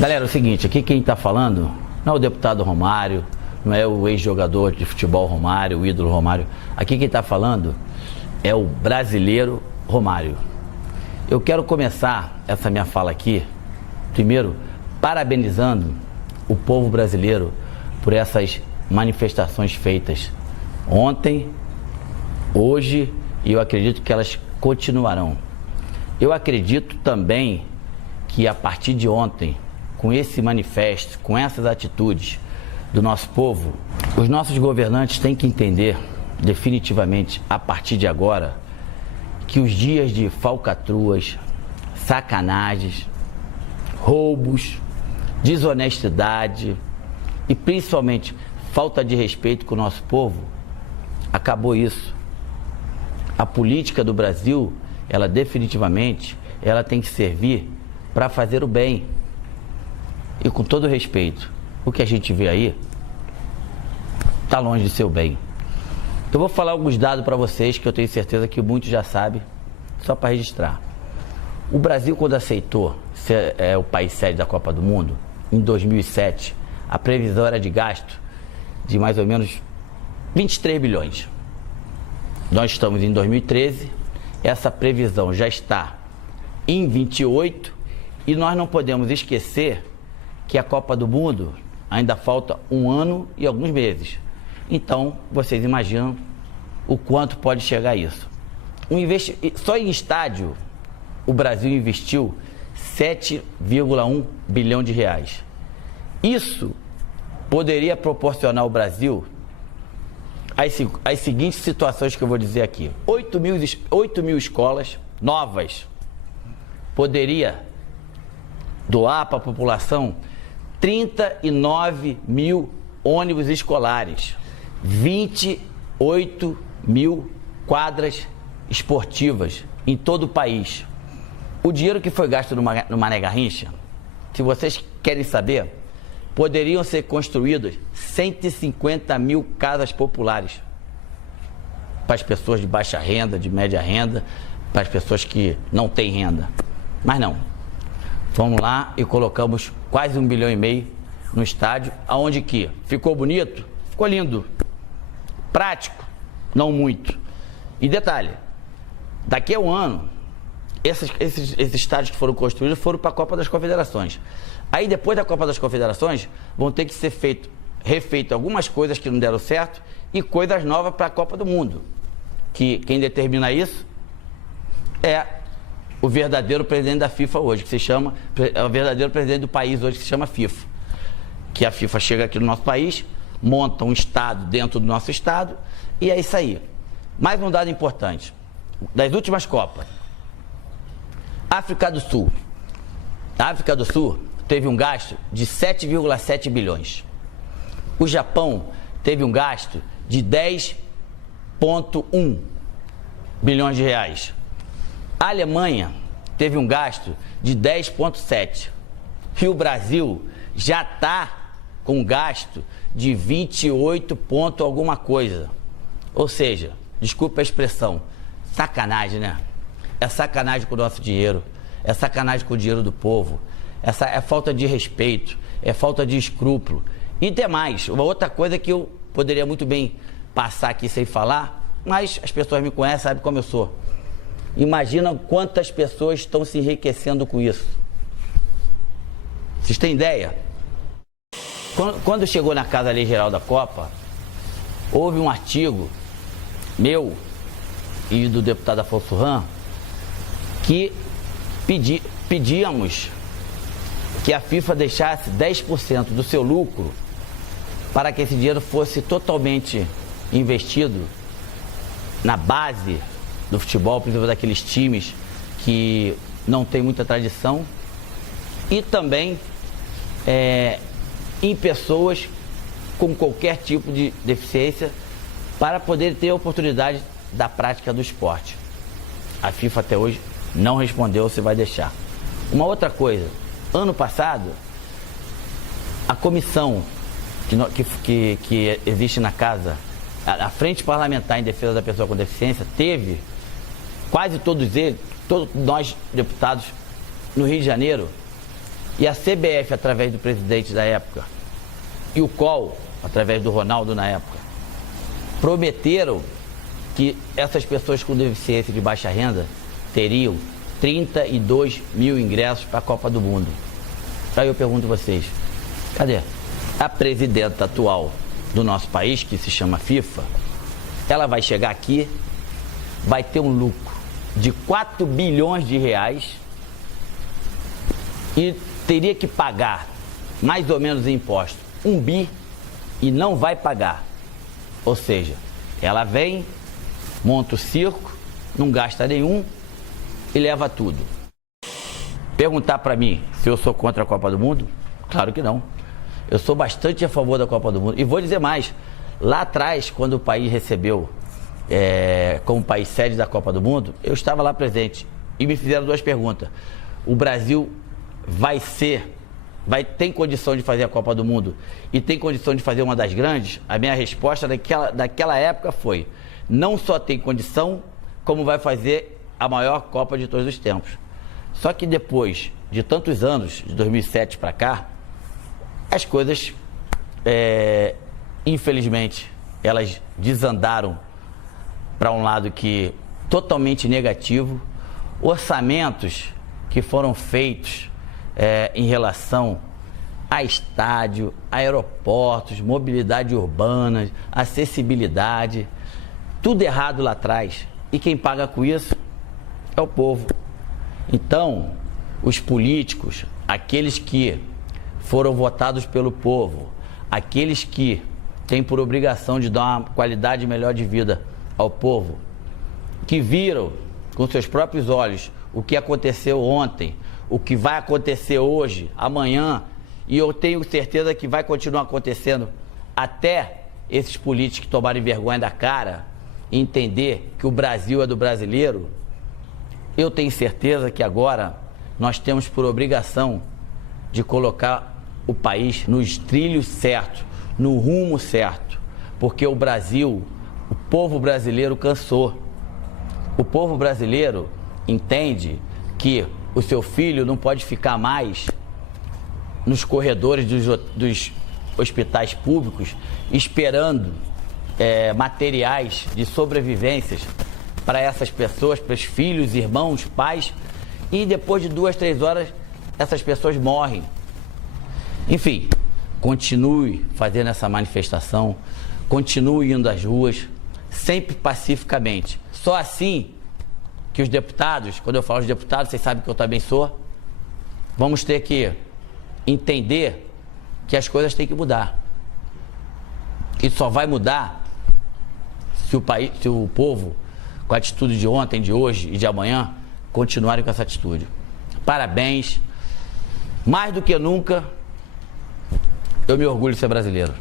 Galera, é o seguinte, aqui quem está falando não é o deputado Romário, não é o ex-jogador de futebol Romário, o ídolo Romário. Aqui quem está falando é o brasileiro Romário. Eu quero começar essa minha fala aqui, primeiro, parabenizando o povo brasileiro por essas manifestações feitas ontem, hoje, e eu acredito que elas continuarão. Eu acredito também que a partir de ontem, com esse manifesto, com essas atitudes do nosso povo, os nossos governantes têm que entender definitivamente, a partir de agora, que os dias de falcatruas, sacanagens, roubos, desonestidade e principalmente falta de respeito com o nosso povo, acabou isso. A política do Brasil, ela definitivamente, ela tem que servir para fazer o bem. E com todo respeito, o que a gente vê aí está longe de ser o bem. Eu vou falar alguns dados para vocês que eu tenho certeza que muitos já sabem, só para registrar. O Brasil, quando aceitou ser o país sede da Copa do Mundo, em 2007, a previsão era de gasto de mais ou menos 23 bilhões. Nós estamos em 2013, essa previsão já está em 28 e nós não podemos esquecer que a Copa do Mundo ainda falta um ano e alguns meses. Então, vocês imaginam o quanto pode chegar isso. Só em estádio, o Brasil investiu 7,1 bilhão de reais. Isso poderia proporcionar ao Brasil as seguintes situações que eu vou dizer aqui. 8 mil escolas novas. Poderia doar para a população 39 mil ônibus escolares. 28 mil quadras esportivas em todo o país. O dinheiro que foi gasto no Mané Garrincha, se vocês querem saber, poderiam ser construídas 150 mil casas populares para as pessoas de baixa renda, de média renda, para as pessoas que não têm renda. Mas não. Fomos lá e colocamos quase 1,5 bilhão no estádio, aonde que ficou bonito, ficou lindo, prático, não muito. E detalhe, daqui a um ano, esses estádios que foram construídos foram para a Copa das Confederações. Aí depois da Copa das Confederações, vão ter que ser refeito algumas coisas que não deram certo e coisas novas para a Copa do Mundo. Que quem determina isso é o verdadeiro presidente da FIFA hoje, que se chama, é o verdadeiro presidente do país hoje, que se chama FIFA. Que a FIFA chega aqui no nosso país, monta um estado dentro do nosso estado e é isso aí. Mais um dado importante, das últimas Copas. África do Sul. A África do Sul teve um gasto de 7,7 bilhões. O Japão teve um gasto de 10,1 bilhões de reais. A Alemanha teve um gasto de 10,7. E o Brasil já está com um gasto de 28 ponto alguma coisa. Ou seja, desculpa a expressão, sacanagem, né? É sacanagem com o nosso dinheiro, é sacanagem com o dinheiro do povo, essa é falta de respeito, é falta de escrúpulo. E demais, uma outra coisa que eu poderia muito bem passar aqui sem falar, mas as pessoas me conhecem, sabem como eu sou. Imagina quantas pessoas estão se enriquecendo com isso. Vocês têm ideia? Quando chegou na Casa Lei Geral da Copa, houve um artigo meu e do deputado Afonso Ram que pedíamos que a FIFA deixasse 10% do seu lucro para que esse dinheiro fosse totalmente investido na base do futebol, principalmente daqueles times que não tem muita tradição, e também em pessoas com qualquer tipo de deficiência para poder ter a oportunidade da prática do esporte. A FIFA até hoje não respondeu se vai deixar. Uma outra coisa, ano passado, a comissão que existe na casa, a Frente Parlamentar em Defesa da Pessoa com Deficiência, teve quase todos nós deputados no Rio de Janeiro, E a CBF, através do presidente da época, e o COL, através do Ronaldo na época, prometeram que essas pessoas com deficiência de baixa renda teriam 32 mil ingressos para a Copa do Mundo. Aí eu pergunto a vocês, cadê? A presidenta atual do nosso país, que se chama FIFA, ela vai chegar aqui, vai ter um lucro de 4 bilhões de reais e teria que pagar mais ou menos em impostos 1 bi e não vai pagar. Ou seja, ela vem, monta o circo, não gasta nenhum e leva tudo. Perguntar para mim se eu sou contra a Copa do Mundo? Claro que não. Eu sou bastante a favor da Copa do Mundo. E vou dizer mais, lá atrás, quando o país recebeu como país sede da Copa do Mundo, eu estava lá presente e me fizeram 2 perguntas. O Brasil tem condição de fazer a Copa do Mundo e tem condição de fazer uma das grandes? A minha resposta daquela época foi: não só tem condição, como vai fazer a maior Copa de todos os tempos. Só que depois de tantos anos, de 2007 para cá, as coisas, infelizmente, elas desandaram para um lado que totalmente negativo. Orçamentos que foram feitos em relação a estádio, aeroportos, mobilidade urbana, acessibilidade, tudo errado lá atrás. E quem paga com isso é o povo. Então, os políticos, aqueles que foram votados pelo povo, aqueles que têm por obrigação de dar uma qualidade melhor de vida ao povo, que viram com seus próprios olhos o que aconteceu ontem, o que vai acontecer hoje, amanhã, e eu tenho certeza que vai continuar acontecendo até esses políticos tomarem vergonha da cara e entender que o Brasil é do brasileiro. Eu tenho certeza que agora nós temos por obrigação de colocar o país nos trilhos certos, no rumo certo, porque o Brasil, o povo brasileiro cansou. O povo brasileiro entende que o seu filho não pode ficar mais nos corredores dos hospitais públicos esperando materiais de sobrevivências para essas pessoas, para os filhos, irmãos, pais, e depois de 2, 3 horas essas pessoas morrem. Enfim, continue fazendo essa manifestação, continue indo às ruas, sempre pacificamente. Só assim que os deputados, quando eu falo de deputados, vocês sabem que eu também sou, vamos ter que entender que as coisas têm que mudar. E só vai mudar se o povo, com a atitude de ontem, de hoje e de amanhã, continuarem com essa atitude. Parabéns. Mais do que nunca, eu me orgulho de ser brasileiro.